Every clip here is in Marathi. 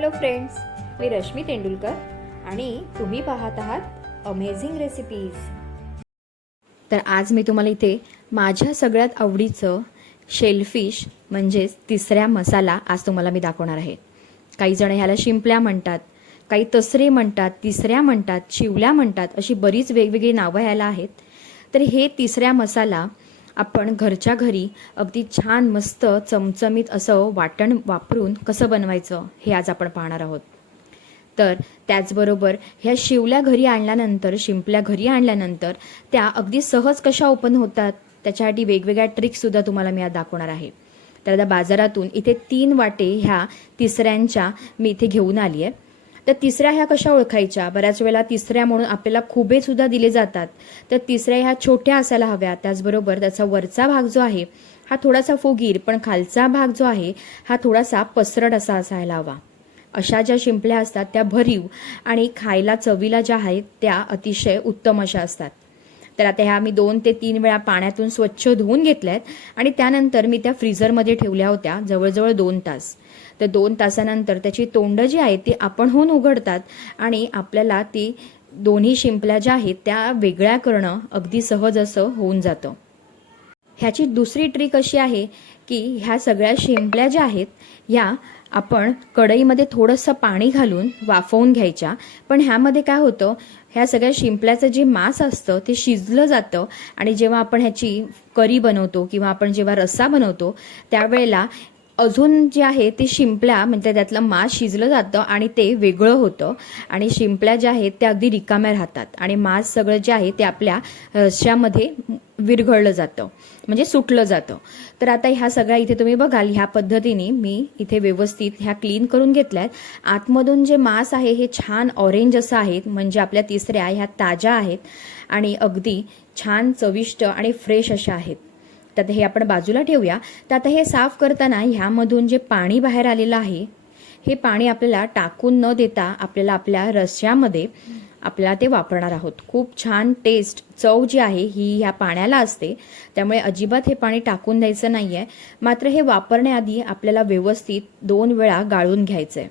हॅलो फ्रेंड्स मी रश्मी तेंडुलकर आणि तुम्ही पाहत आहात अमेझिंग रेसिपीज तर आज मी तुम्हाला इथे माझ्या सगळ्यात आवडीचं शेलफिश म्हणजेच तिसऱ्या मसाला आज तुम्हाला मी दाखवणार आहे. काही जण ह्याला शिंपल्या म्हणतात काही तसरे म्हणतात तिसऱ्या म्हणतात शिवल्या म्हणतात अशी बरीच वेगवेगळी नावं ह्याला आहेत. तर हे तिसऱ्या मसाला आपण घरच्या घरी अगदी छान मस्त चमचमीत असं वाटण वापरून कसं बनवायचं हे आज आपण पाहणार आहोत. तर त्याचबरोबर ह्या शिवल्या घरी आणल्यानंतर शिंपल्या घरी आणल्यानंतर त्या अगदी सहज कशा ओपन होतात त्याच्यासाठी वेगवेगळ्या ट्रिक्ससुद्धा तुम्हाला मी आज दाखवणार आहे. तर आता बाजारातून इथे तीन वाटे ह्या तिसऱ्यांच्या मी इथे घेऊन आली आहे तर तिसऱ्या ह्या कशा ओळखायच्या? बऱ्याच वेळेला तिसऱ्या म्हणून आपल्याला खुबे सुद्धा दिले जातात. तर तिसऱ्या ह्या छोट्या असायला हव्या. त्याचबरोबर त्याचा वरचा भाग जो आहे हा थोडासा फुगीर पण खालचा भाग जो आहे हा थोडासा पसरट असा असायला हवा. अशा ज्या शिंपल्या असतात त्या भरीव आणि खायला चवीला ज्या आहेत त्या अतिशय उत्तम अशा असतात. तर आता ह्या मी दोन ते तीन वेळा पाण्यातून स्वच्छ धुवून घेतल्या आहेत आणि त्यानंतर मी त्या फ्रीझरमध्ये ठेवल्या होत्या जवळजवळ दोन तास. तर दोन तासानंतर त्याची तोंड जी आहेत ती आपणहून उघडतात आणि आपल्याला ती दोन्ही शिंपल्या ज्या आहेत त्या वेगळ्या करणं अगदी सहज असं होऊन जातं. ह्याची दुसरी ट्रिक अशी आहे की ह्या सगळ्या शिंपल्या ज्या आहेत ह्या आपण कढईमध्ये थोडंसं पाणी घालून वाफवून घ्यायच्या. पण ह्यामध्ये काय होतं ह्या सगळ्या शिंपल्याचं जे मांस असतं ते शिजलं जातं आणि जेव्हा आपण ह्याची करी बनवतो किंवा आपण जेव्हा रस्सा बनवतो त्यावेळेला अजून जे आहे ते शिंपल्या म्हणजे त्यातलं मांस शिजलं जातं आणि ते वेगळं होतं. आणि शिंपल्या ज्या आहेत त्या अगदी रिकाम्या राहतात. आणि मांस सगळं जे आहे ते आपल्या रश्यामध्ये विरघळलं जातं. म्हणजे सुटलं जातं. तर आता ह्या सगळ्या इथे तुम्ही बघाल ह्या पद्धतीने मी इथे व्यवस्थित ह्या क्लीन करून घेतल्या आहेत आतमधून जे मांस आहे हे छान ऑरेंज असं आहेत म्हणजे आपल्या तिसऱ्या ह्या ताज्या आहेत. आणि अगदी छान चविष्ट आणि फ्रेश अशा आहेत. तर आता हे आपण बाजूला ठेवूया. तर आता हे साफ करताना ह्यामधून जे पाणी बाहेर आलेलं आहे हे पाणी आपल्याला टाकून न देता आपल्याला आपल्या रश्यामध्ये आपल्याला ते वापरणार आहोत. खूप छान टेस्ट चव जी आहे ही ह्या पाण्याला असते. त्यामुळे अजिबात हे पाणी टाकून द्यायचं नाही आहे मात्र हे वापरण्याआधी आपल्याला व्यवस्थित दोन वेळा गाळून घ्यायचं आहे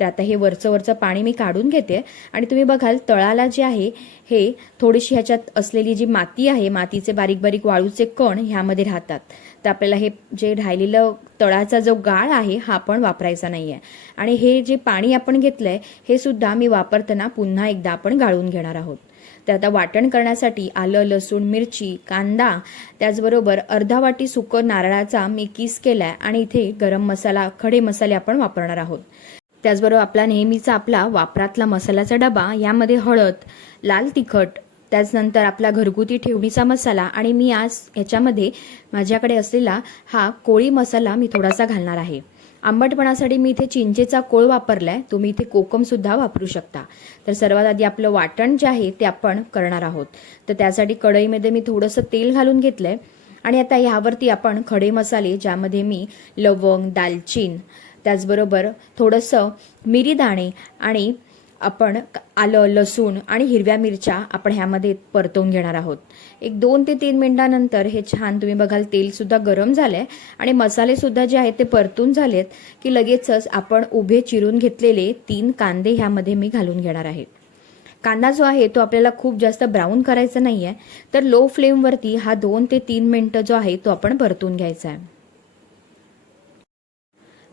तर आता हे वरचं वरचं पाणी मी काढून घेते. आणि तुम्ही बघाल तळाला जे आहे हे थोडीशी ह्याच्यात असलेली जी माती आहे मातीचे बारीक बारीक वाळूचे कण ह्यामध्ये राहतात. तर आपल्याला हे जे राहिलेलं तळाचा जो गाळ आहे हा पण वापरायचा नाही आहे आणि हे जे पाणी आपण घेतलं आहे हे सुद्धा मी वापरताना पुन्हा एकदा आपण गाळून घेणार आहोत. तर आता वाटण करण्यासाठी आलं लसूण मिरची कांदा त्याचबरोबर अर्धा वाटी सुकं नारळाचा मी किस केलाय आणि इथे गरम मसाला खडे मसाले आपण वापरणार आहोत. त्याचबरोबर आपला नेहमीचा आपला वापरातला मसाल्याचा डबा यामध्ये हळद लाल तिखट त्याचनंतर आपला घरगुती ठेवणीचा मसाला आणि मी आज ह्याच्यामध्ये माझ्याकडे असलेला हा कोळी मसाला मी थोडासा घालणार आहे. आंबटपणासाठी मी इथे चिंचेचा कोळ वापरला आहे तुम्ही इथे कोकमसुद्धा वापरू शकता. तर सर्वात आधी आपलं वाटण जे आहे ते आपण करणार आहोत. तर त्यासाठी कढईमध्ये मी थोडंसं तेल घालून घेतलंय. आणि आता ह्यावरती आपण खडे मसाले ज्यामध्ये मी लवंग दालचीन त्याचबरोबर थोडंसं मिरी दाणे आणि आपण आलं लसूण आणि हिरव्या मिरच्या आपण ह्यामध्ये परतवून घेणार आहोत. एक दोन ते तीन मिनिटानंतर हे छान तुम्ही बघाल तेलसुद्धा गरम झालं आहे आणि मसालेसुद्धा जे आहेत ते परतून झालेत की लगेचच आपण उभे चिरून घेतलेले तीन कांदे ह्यामध्ये मी घालून घेणार आहे. कांदा जो आहे तो आपल्याला खूप जास्त ब्राऊन करायचा नाही आहे तर लो फ्लेमवरती हा दोन ते तीन मिनटं जो आहे तो आपण परतून घ्यायचा आहे.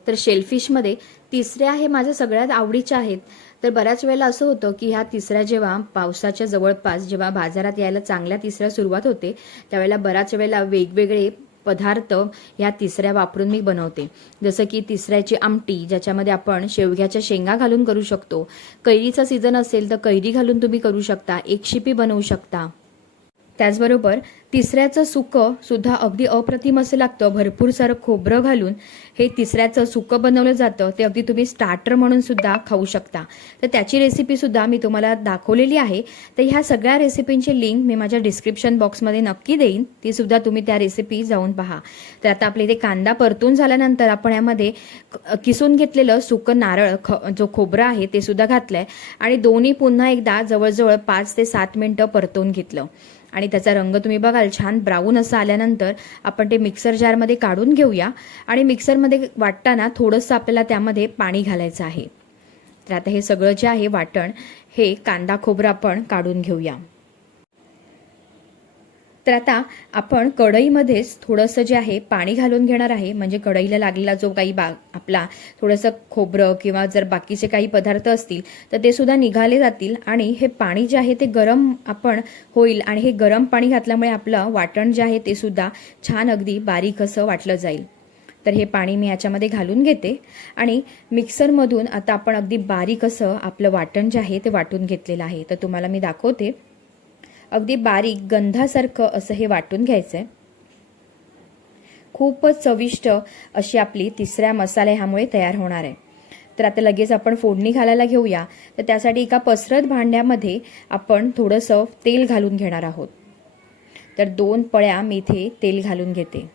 तर शेलफिशमध्ये तिसऱ्या हे माझ्या सगळ्यात आवडीच्या आहेत. तर बऱ्याच वेळेला असं होतं की ह्या तिसऱ्या जेव्हा पावसाच्या जवळपास जेव्हा बाजारात यायला चांगल्या तिसऱ्या सुरुवात होते त्यावेळेला बऱ्याच वेळेला वेगवेगळे पदार्थ ह्या तिसऱ्या वापरून मी बनवते. जसं की तिसऱ्याची आमटी ज्याच्यामध्ये आपण शेवग्याच्या शेंगा घालून करू शकतो. कैरीचा सीझन असेल तर कैरी घालून तुम्ही करू शकता एक शिपी बनवू शकता. त्याचबरोबर तिसऱ्याचं सुकं सुद्धा अगदी अप्रतिम असं लागतं. भरपूर सारं खोबरं घालून हे तिसऱ्याचं सुकं बनवलं जातं. ते अगदी तुम्ही स्टार्टर म्हणून सुद्धा खाऊ शकता. तर त्याची रेसिपी सुद्धा मी तुम्हाला दाखवलेली आहे. तर ह्या सगळ्या रेसिपींची लिंक मी माझ्या डिस्क्रिप्शन बॉक्समध्ये नक्की देईन. ती सुद्धा तुम्ही त्या रेसिपी जाऊन पहा. तर आता आपले इथे कांदा परतून झाल्यानंतर आपण यामध्ये किसून घेतलेलं सुकं नारळ ख जो खोबरं आहे ते सुद्धा घातलंय. आणि दोन्ही पुन्हा एकदा जवळजवळ पाच ते सात मिनटं परतून घेतलं. आणि त्याचा रंग तुम्ही बघाल छान ब्राऊन असं आल्यानंतर आपण ते मिक्सर जारमध्ये काढून घेऊया. आणि मिक्सरमध्ये वाटताना थोडंसं आपल्याला त्यामध्ये पाणी घालायचं आहे. तर आता हे सगळं जे आहे वाटण हे कांदा खोबरं आपण काढून घेऊया. तर आता आपण कढईमध्येच थोडंसं जे आहे पाणी घालून घेणार आहे. म्हणजे कढईला लागलेला जो काही बा आपला थोडंसं खोबरं किंवा जर बाकीचे काही पदार्थ असतील तर ते सुद्धा निघाले जातील. आणि हे पाणी जे आहे ते गरम आपण होईल आणि हे गरम पाणी घातल्यामुळे आपलं वाटण जे आहे ते सुद्धा छान अगदी बारीक असं वाटलं जाईल. तर हे पाणी मी याच्यामध्ये घालून घेते. आणि मिक्सरमधून आता आपण अगदी बारीक असं आपलं वाटण जे आहे ते वाटून घेतलेलं आहे. तर तुम्हाला मी दाखवते. अगदी बारीक गंधासारखं असं हे वाटून घ्यायचं आहे खूपच चविष्ट अशी आपली तिसऱ्या मसाले ह्यामुळे तयार होणार आहे. तर आता लगेच आपण फोडणी घालायला घेऊया. तर त्यासाठी एका पसरत भांड्यामध्ये आपण थोडंसं तेल घालून घेणार आहोत. तर दोन पळ्या मी इथे तेल घालून घेते.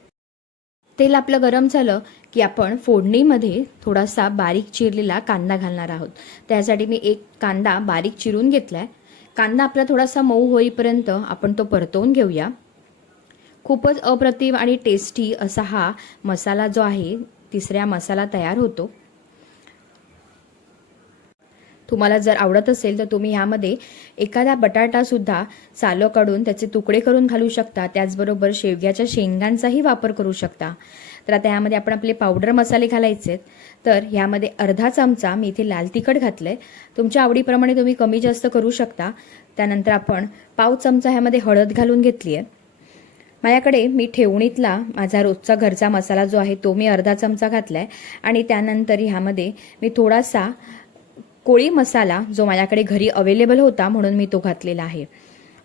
तेल आपलं गरम झालं की आपण फोडणीमध्ये थोडासा बारीक चिरलेला कांदा घालणार आहोत. त्यासाठी मी एक कांदा बारीक चिरून घेतला आहे कांदा आपला थोडासा मऊ होईपर्यंत आपण तो परतवून घेऊया. खूपच अप्रतिम आणि टेस्टी असा हा मसाला जो आहे तिसऱ्या मसाला तयार होतो. तुम्हाला जर आवडत असेल तर तुम्ही ह्यामध्ये एखादा बटाटासुद्धा सालं काढून त्याचे तुकडे करून घालू शकता. त्याचबरोबर शेवग्याच्या शेंगांचाही वापर करू शकता. तर आता ह्यामध्ये आपण आपले पावडर मसाले घालायचे आहेत. तर ह्यामध्ये अर्धा चमचा मी इथे लाल तिखट घातलंय. तुमच्या आवडीप्रमाणे तुम्ही कमी जास्त करू शकता. त्यानंतर आपण पाव चमचा ह्यामध्ये हळद घालून घेतली आहे. माझ्याकडे मी ठेवणीतला माझा रोजचा घरचा मसाला जो आहे तो मी अर्धा चमचा घातलाय. आणि त्यानंतर ह्यामध्ये मी थोडासा कोळी मसाला जो माझ्याकडे घरी अवेलेबल होता म्हणून मी तो घातलेला आहे.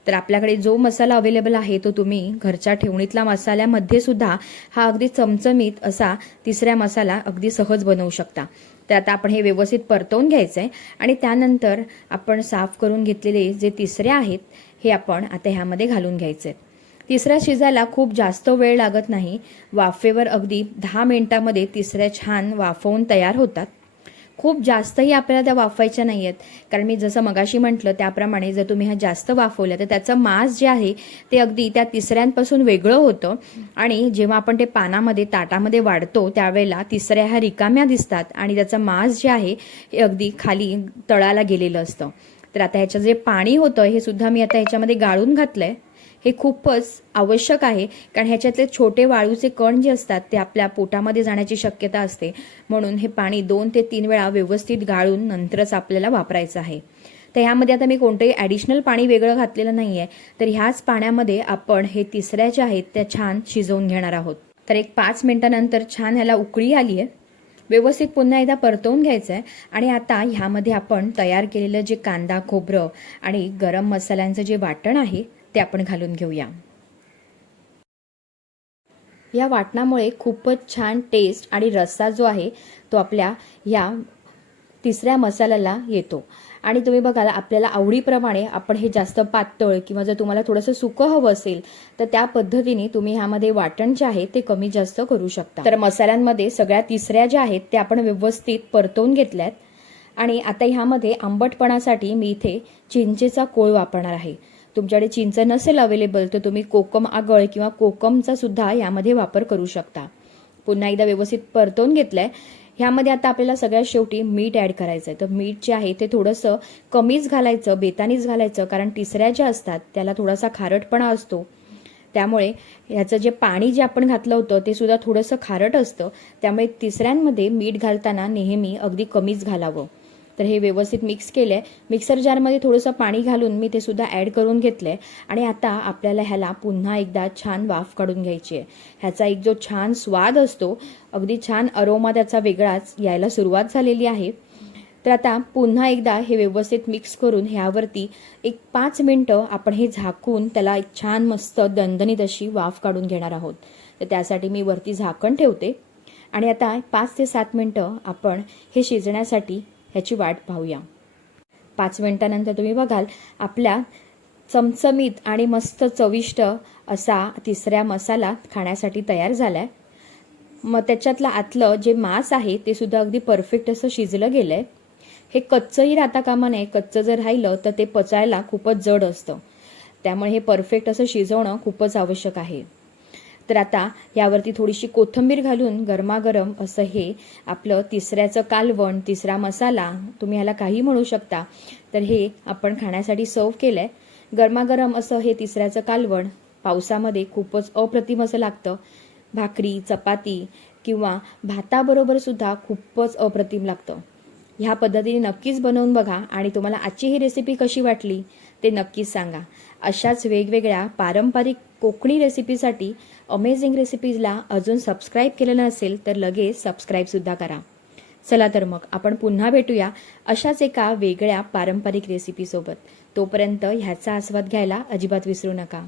तर आपल्याकडे जो मसाला अवेलेबल आहे तो तुम्ही घरच्या ठेवणीतला मसाल्यामध्ये सुद्धा हा अगदी चमचमीत असा तिसऱ्या मसाला अगदी सहज बनवू शकता. तर आता आपण हे व्यवस्थित परतवून घ्यायचं आहे आणि त्यानंतर आपण साफ करून घेतलेले जे तिसरे आहेत हे आपण आता ह्यामध्ये घालून घ्यायचे तिसऱ्या शिजायला खूप जास्त वेळ लागत नाही. वाफेवर अगदी दहा मिनिटामध्ये तिसऱ्या छान वाफवून तयार होतात. खूप जास्तही आपल्याला त्या वाफवायच्या नाही आहेत कारण मी जसं मगाशी म्हटलं त्याप्रमाणे जर तुम्ही ह्या जास्त वाफवल्या तर त्याचं मांस जे आहे ते अगदी त्या तिसऱ्यांपासून वेगळं होतं. आणि जेव्हा आपण ते पानामध्ये ताटामध्ये वाढतो त्यावेळेला तिसऱ्या ह्या रिकाम्या दिसतात. आणि त्याचं मांस जे आहे हे अगदी खाली तळाला गेलेलं असतं. तर आता ह्याचं जे पाणी होतं हे सुद्धा मी आता ह्याच्यामध्ये गाळून घातलं आहे हे खूपच आवश्यक आहे. कारण ह्याच्यातले छोटे वाळूचे कण जे असतात ते आपल्या पोटामध्ये जाण्याची शक्यता असते. म्हणून हे पाणी दोन ते तीन वेळा व्यवस्थित गाळून नंतरच आपल्याला वापरायचं आहे. तर ह्यामध्ये आता मी कोणतंही ॲडिशनल पाणी वेगळं घातलेलं नाही आहे तर ह्याच पाण्यामध्ये आपण हे तिसऱ्या ज्या आहेत त्या छान शिजवून घेणार आहोत. तर एक पाच मिनिटानंतर छान ह्याला उकळी आली आहे व्यवस्थित पुन्हा एकदा परतवून घ्यायचं आहे आणि आता ह्यामध्ये आपण तयार केलेलं जे कांदा खोबरं आणि गरम मसाल्यांचं जे वाटण आहे ते आपण घालून घेऊया. या वाटणामुळे खूपच छान टेस्ट आणि रस्सा जो आहे तो आपल्या ह्या तिसऱ्या मसाल्याला येतो. आणि तुम्ही बघाल आपल्याला आवडीप्रमाणे आपण हे जास्त पातळ किंवा जर तुम्हाला थोडंसं सुकं हवं असेल तर त्या पद्धतीने तुम्ही ह्यामध्ये वाटण जे आहे ते कमी जास्त करू शकता. तर मसाल्यांमध्ये सगळ्या तिसऱ्या ज्या आहेत त्या आपण व्यवस्थित परतवून घेतल्यात. आणि आता ह्यामध्ये आंबटपणासाठी मी इथे चिंचेचा कोळ वापरणार आहे. तुमच्याकडे चिंच नसेल अवेलेबल तर तुम्ही कोकम आगळ किंवा कोकमचा सुद्धा यामध्ये वापर करू शकता. पुन्हा एकदा व्यवस्थित परतवून घेतलंय. ह्यामध्ये आता आपल्याला सगळ्यात शेवटी मीठ ॲड करायचं आहे तर मीठ जे आहे ते थोडंसं कमीच घालायचं बेतानीच घालायचं कारण तिसऱ्या ज्या असतात त्याला थोडासा खारटपणा असतो. त्यामुळे ह्याचं जे पाणी जे आपण घातलं होतं ते सुद्धा थोडंसं खारट असतं. त्यामुळे तिसऱ्यांमध्ये मीठ घालताना नेहमी अगदी कमीच घालावं. तर हे व्यवस्थित मिक्स केलं आहे मिक्सर जारमध्ये थोडंसं पाणी घालून मी ते सुद्धा ॲड करून घेतलं आहे आणि आता आपल्याला ह्याला पुन्हा एकदा छान वाफ काढून घ्यायची आहे. ह्याचा एक जो छान स्वाद असतो अगदी छान अरोमा त्याचा वेगळाच यायला सुरुवात झालेली आहे. तर आता पुन्हा एकदा हे व्यवस्थित मिक्स करून ह्यावरती एक पाच मिनटं आपण हे झाकून त्याला एक छान मस्त दणदणीत अशी वाफ काढून घेणार आहोत. तर त्यासाठी मी वरती झाकण ठेवते. आणि आता पाच ते सात मिनटं आपण हे शिजण्यासाठी ह्याची वाट पाहूया. पाच मिनिटानंतर तुम्ही बघाल आपल्या चमचमीत आणि मस्त चविष्ट असा तिसऱ्या मसाला खाण्यासाठी तयार झालाय. मग त्याच्यातलं आतलं जे मांस आहे ते सुद्धा अगदी परफेक्ट असं शिजलं गेलंय. हे कच्चंही राहता कामा नये कच्चं जर राहिलं तर ते पचायला खूपच जड असतं. त्यामुळे हे परफेक्ट असं शिजवणं खूपच आवश्यक आहे. तर आता यावरती थोडीशी कोथिंबीर घालून गरमागरम असं हे आपलं तिसऱ्याचं कालवण तिसरा मसाला तुम्ही ह्याला काही म्हणू शकता. तर हे आपण खाण्यासाठी सर्व केलं आहे गरमागरम असं हे तिसऱ्याचं कालवण पावसामध्ये खूपच अप्रतिम असं लागतं. भाकरी चपाती किंवा भाताबरोबर सुद्धा खूपच अप्रतिम लागतं. ह्या पद्धतीने नक्कीच बनवून बघा आणि तुम्हाला आजची ही रेसिपी कशी वाटली? ते नक्कीच सांगा. अशाच वेगवेगळ्या पारंपरिक कोकणी रेसिपीसाठी अमेझिंग रेसिपीजला अजून सबस्क्राईब केलं नसेल तर लगेच सबस्क्राईबसुद्धा करा. चला तर मग आपण पुन्हा भेटूया अशाच एका वेगळ्या पारंपरिक रेसिपीसोबत तोपर्यंत ह्याचा आस्वाद घ्यायला अजिबात विसरू नका.